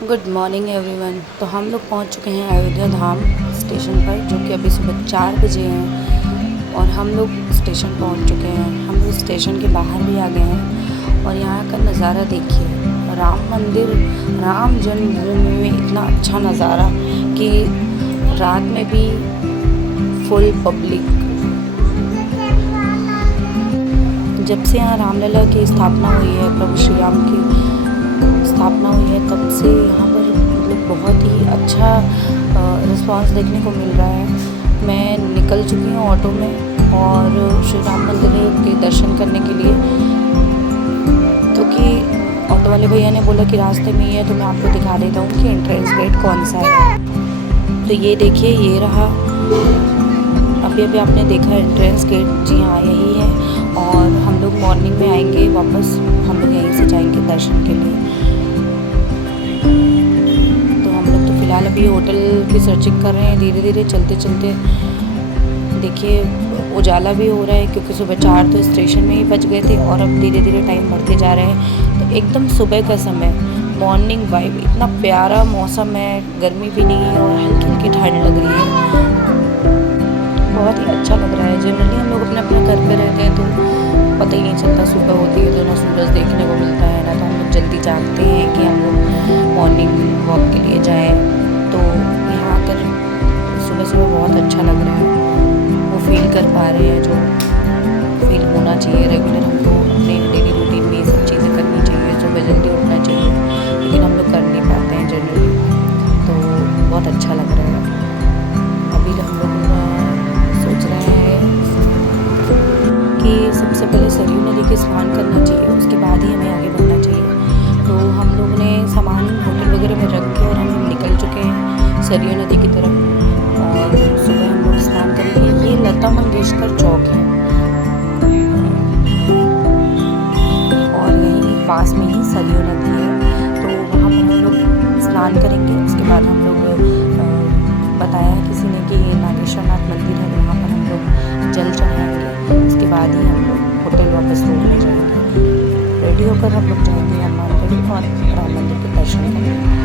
Good morning everyone. तो हम लोग पहुंच चुके हैं अयोध्या धाम स्टेशन पर, जो कि अभी सुबह 4 बजे हैं और हम लोग स्टेशन पहुंच चुके हैं। हम लोग स्टेशन के बाहर भी आ गए हैं और यहाँ का नज़ारा देखिए। राम मंदिर, राम जन्मभूमि में इतना अच्छा नज़ारा कि रात में भी फुल पब्लिक। जब से यहाँ रामलला की स्थापना हुई है, प्रभु श्री राम की स्थापना हुई है, तब से यहाँ पर मतलब बहुत ही अच्छा रिस्पांस देखने को मिल रहा है। मैं निकल चुकी हूँ ऑटो में और श्री राम मंदिर के दर्शन करने के लिए, क्योंकि ऑटो वाले भैया ने बोला कि रास्ते में ही है, तो मैं आपको दिखा देता हूँ कि एंट्रेंस गेट कौन सा है। तो ये देखिए, ये रहा। अभी अभी आपने देखा एंट्रेंस गेट, जी हाँ यही है। और हम लोग मॉर्निंग में आएंगे वापस, हम लोग यहीं से जाएंगे दर्शन के लिए। तो हम लोग तो फ़िलहाल अभी होटल की सर्चिंग कर रहे हैं, धीरे धीरे चलते चलते। देखिए उजाला भी हो रहा है, क्योंकि सुबह 4 तो स्टेशन में ही बज गए थे और अब धीरे धीरे टाइम बढ़ते जा रहे हैं। तो एकदम सुबह का समय, मॉर्निंग वाइब, इतना प्यारा मौसम है, गर्मी भी नहीं है और हल्की हल्की ठंड लग रही है। बहुत ही अच्छा लग रहा है। जनरली हम लोग अपने अपने घर पे रहते हैं तो पता ही नहीं चलता, सुबह होती है तो ना सूरज देखने को मिलता है, ना तो हम लोग जल्दी जागते हैं कि हम लोग मॉर्निंग वॉक के लिए जाएं। तो यहाँ आकर सुबह सुबह बहुत अच्छा लग रहा है, वो फील कर पा रहे हैं जो फील होना चाहिए। रेगुलर हमको अपने डेली रूटीन में ये सब चीज़ें करनी चाहिए, सुबह जल्दी उठना चाहिए, लेकिन हम लोग कर नहीं पाते हैं जनरली। तो बहुत अच्छा लग रहा है। अभी हम लोग सोच रहे हैं कि सबसे पहले सरयू नदी के स्नान करना चाहिए, उसके बाद ही हमें आगे बढ़ना चाहिए। तो हम लोग ने सामान होटल वगैरह में रख के और हम लोग निकल चुके हैं सरयू नदी की तरफ। और सुबह हम लोग स्नान करेंगे। ये लता मंगेशकर चौक है और यहीं पास में ही सरयू नदी है, तो वहाँ पर हम लोग स्नान करेंगे। उसके बाद हम लोग बताया किसी ने कि नागेश्वरनाथ मंदिर है, वहाँ पर हम लोग जल चढ़ाएंगे। उसके बाद ही हम लोग होटल वापस रूम में जाएंगे। रेडी होकर हम लोग जाएंगे हनुमानगढ़ी और राम मंदिर के दर्शन करेंगे।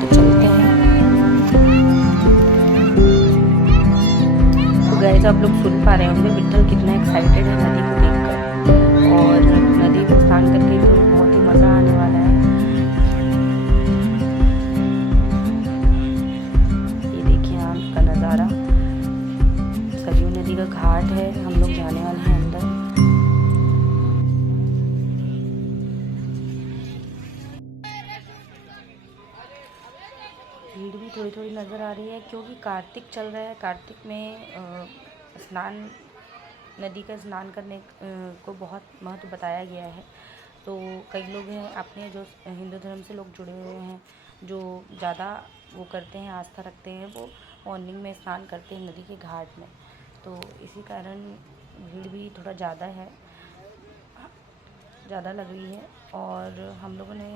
तो चलते हैं। तो गाइस, आप लोग सुन पा रहे होंगे विट्ठल कितना एक्साइटेड है नदी को देखकर, और नदी में स्नान करके तो बहुत ही मज़ा आने वाला है। ये देखिए आपका नज़ारा, सरयू नदी का घाट है। हम लोग जाने वाले हैं अंदर। भीड़ भी थोड़ी थोड़ी नज़र आ रही है, क्योंकि कार्तिक चल रहा है। कार्तिक में स्नान, नदी का स्नान करने को बहुत महत्व बताया गया है। तो कई लोग हैं अपने जो हिंदू धर्म से लोग जुड़े हुए हैं, जो ज़्यादा वो करते हैं, आस्था रखते हैं, वो मॉर्निंग में स्नान करते हैं नदी के घाट में। तो इसी कारण भीड़ भी थोड़ा ज़्यादा है, ज़्यादा लग रही है। और हम लोगों ने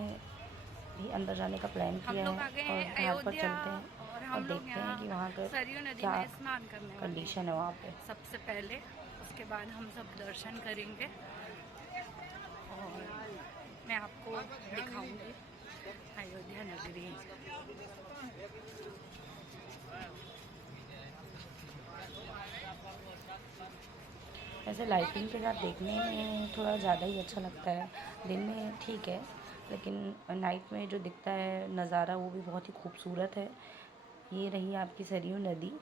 भी अंदर जाने का प्लान किया है और घाट पर चलते हैं और देखते हैं कि वहाँ का सरयू नदी क्या में स्नान करने वाले कंडीशन हैं है वहाँ पे। सबसे पहले। उसके बाद हम सब दर्शन करेंगे और मैं आपको दिखाऊंगी अयोध्या नगरी। ऐसे लाइटिंग के साथ देखने में थोड़ा ज़्यादा ही अच्छा लगता है। दिन में ठीक है, लेकिन नाइट में जो दिखता है नज़ारा वो भी बहुत ही खूबसूरत है। ये रही आपकी सरयू नदी,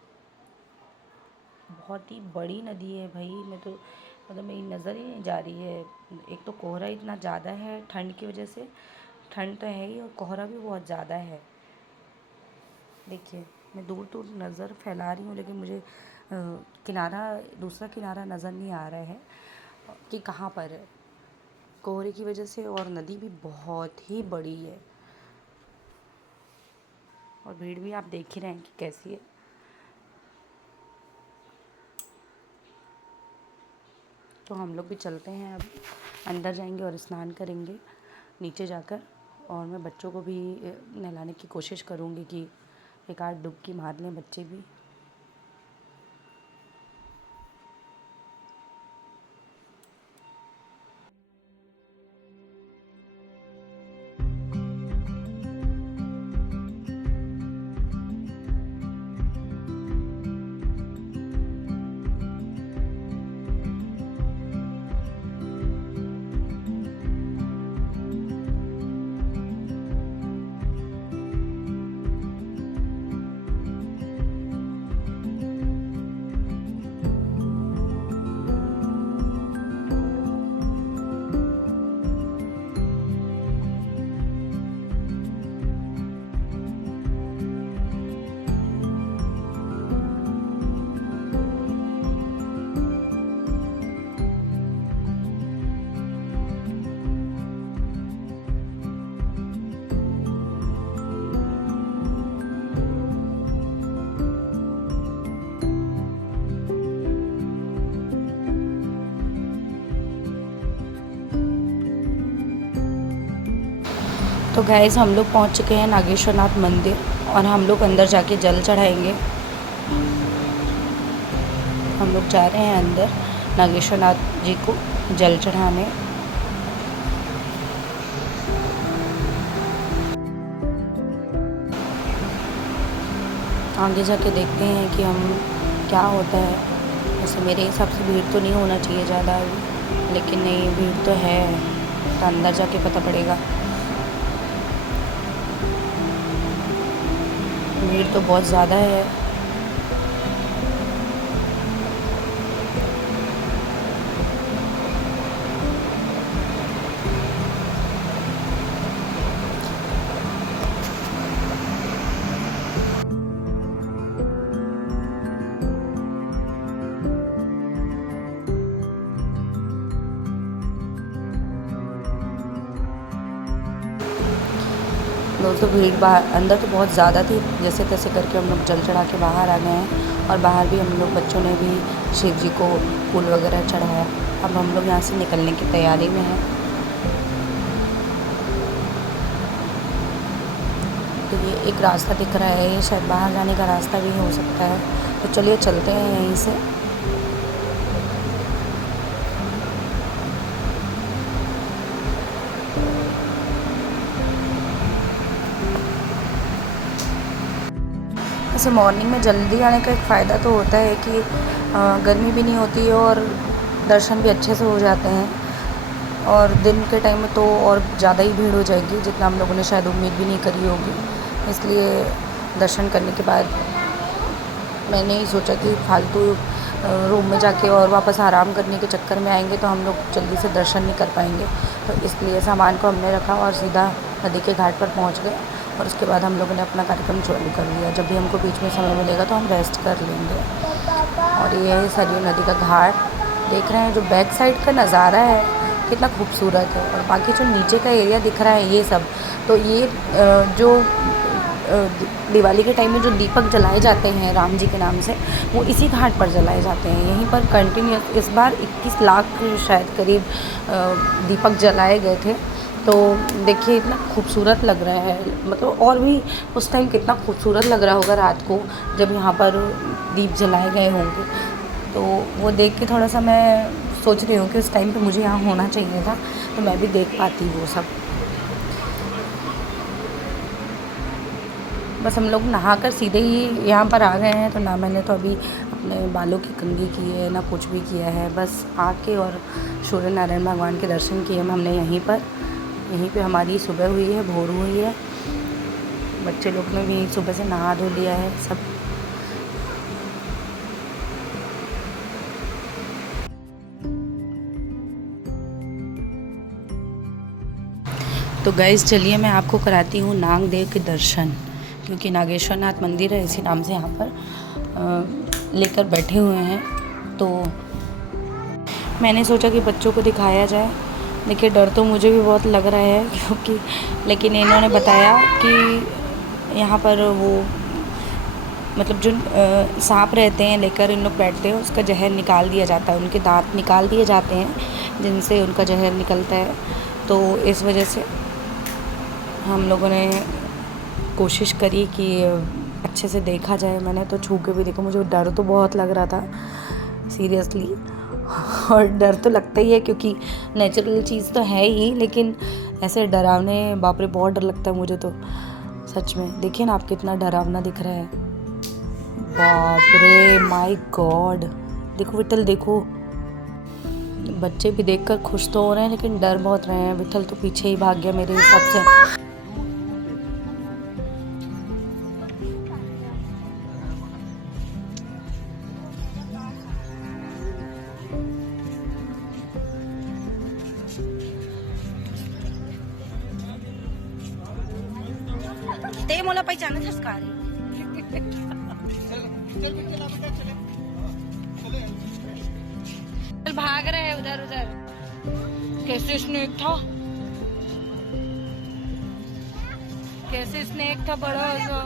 बहुत ही बड़ी नदी है भाई। मैं तो मतलब मेरी नज़र ही नहीं जा रही है। एक तो कोहरा इतना ज़्यादा है ठंड की वजह से, ठंड तो है ही और कोहरा भी बहुत ज़्यादा है। देखिए मैं दूर दूर नज़र फैला रही हूँ, लेकिन मुझे किनारा, दूसरा किनारा नज़र नहीं आ रहा है कि कहाँ पर है, कोहरे की वजह से। और नदी भी बहुत ही बड़ी है और भीड़ भी आप देख ही रहे हैं कि कैसी है। तो हम लोग भी चलते हैं, अब अंदर जाएंगे और स्नान करेंगे नीचे जाकर। और मैं बच्चों को भी नहलाने की कोशिश करूँगी कि एक आध डुबकी मार लें बच्चे भी। तो गाइस हम लोग पहुंच चुके हैं नागेश्वरनाथ मंदिर और हम लोग अंदर जाके जल चढ़ाएंगे। हम लोग जा रहे हैं अंदर नागेश्वरनाथ जी को जल चढ़ाने। आगे जाके देखते हैं कि हम क्या होता है। वैसे मेरे हिसाब से भीड़ तो नहीं होना चाहिए ज़्यादा, लेकिन नहीं, भीड़ तो है, तो अंदर जाके पता पड़ेगा। भीड़ तो बहुत ज़्यादा है। दोस्तों भीड़ बाहर, अंदर तो बहुत ज़्यादा थी। जैसे तैसे करके हम लोग जल चढ़ा के बाहर आ गए हैं और बाहर भी हम लोग बच्चों ने भी शिव जी को फूल वगैरह चढ़ाया। अब हम लोग यहाँ से निकलने की तैयारी में हैं। तो ये एक रास्ता दिख रहा है, ये शायद बाहर जाने का रास्ता भी हो सकता है। तो चलिए चलते हैं यहीं से। वैसे मॉर्निंग में जल्दी आने का एक फ़ायदा तो होता है कि गर्मी भी नहीं होती है और दर्शन भी अच्छे से हो जाते हैं। और दिन के टाइम में तो और ज़्यादा ही भीड़ हो जाएगी, जितना हम लोगों ने शायद उम्मीद भी नहीं करी होगी। इसलिए दर्शन करने के बाद मैंने ही सोचा कि फालतू रूम में जाके और वापस आराम करने के चक्कर में आएंगे तो हम लोग जल्दी से दर्शन नहीं कर पाएंगे। तो इसलिए सामान को हमने रखा और सीधा नदी के घाट पर पहुंच गए और उसके बाद हम लोगों ने अपना कार्यक्रम चालू कर लिया। जब भी हमको बीच में समय मिलेगा तो हम रेस्ट कर लेंगे। और ये है सरयू नदी का घाट, देख रहे हैं जो बैक साइड का नज़ारा है कितना खूबसूरत है। और बाकी जो नीचे का एरिया दिख रहा है ये सब, तो ये जो दिवाली के टाइम में जो दीपक जलाए जाते हैं राम जी के नाम से, वो इसी घाट पर जलाए जाते हैं। यहीं पर कंटिन्यूस इस बार 21 लाख शायद करीब दीपक जलाए गए थे। तो देखिए इतना खूबसूरत लग रहा है, मतलब और भी उस टाइम कितना खूबसूरत लग रहा होगा रात को जब यहाँ पर दीप जलाए गए होंगे। तो वो देख के थोड़ा सा मैं सोच रही हूँ कि उस टाइम पे मुझे यहाँ होना चाहिए था, तो मैं भी देख पाती वो सब। बस हम लोग नहाकर सीधे ही यहाँ पर आ गए हैं। तो ना मैंने तो अभी अपने बालों की कंघी की है ना कुछ भी किया है, बस आके और सूर्य नारायण भगवान के दर्शन किए हमने यहीं पे हमारी सुबह हुई है, भोर हुई है। बच्चे लोग ने भी सुबह से नहा धो लिया है सब। तो गाइस चलिए मैं आपको कराती हूँ नाग देव के दर्शन, क्योंकि नागेश्वरनाथ मंदिर है इसी नाम से यहाँ पर लेकर बैठे हुए हैं। तो मैंने सोचा कि बच्चों को दिखाया जाए। देखिए डर तो मुझे भी बहुत लग रहा है क्योंकि, लेकिन इन्होंने बताया कि यहाँ पर वो मतलब जो सांप रहते हैं लेकर इन लोग बैठते हैं, उसका जहर निकाल दिया जाता है, उनके दांत निकाल दिए जाते हैं जिनसे उनका जहर निकलता है। तो इस वजह से हम लोगों ने कोशिश करी कि अच्छे से देखा जाए। मैंने तो छू के भी देखा, मुझे डर तो बहुत लग रहा था सीरियसली। और डर तो लगता ही है क्योंकि नेचुरल चीज़ तो है ही, लेकिन ऐसे डरावने बाप रे बहुत डर लगता है मुझे तो सच में। देखिए ना आप कितना डरावना दिख रहा है, बाप रे माय गॉड। देखो विठल, देखो बच्चे भी देखकर खुश तो हो रहे हैं लेकिन डर बहुत रहे हैं। विठल तो पीछे ही भाग गया मेरे हिसाब से। ते मला पहचानतच का भाग रहे हैं उधर उधर। कैसे स्नेक था, कैसे स्नेक था बड़ा सा।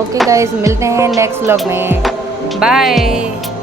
ओके गाइस, मिलते हैं नेक्स्ट व्लॉग में। बाय।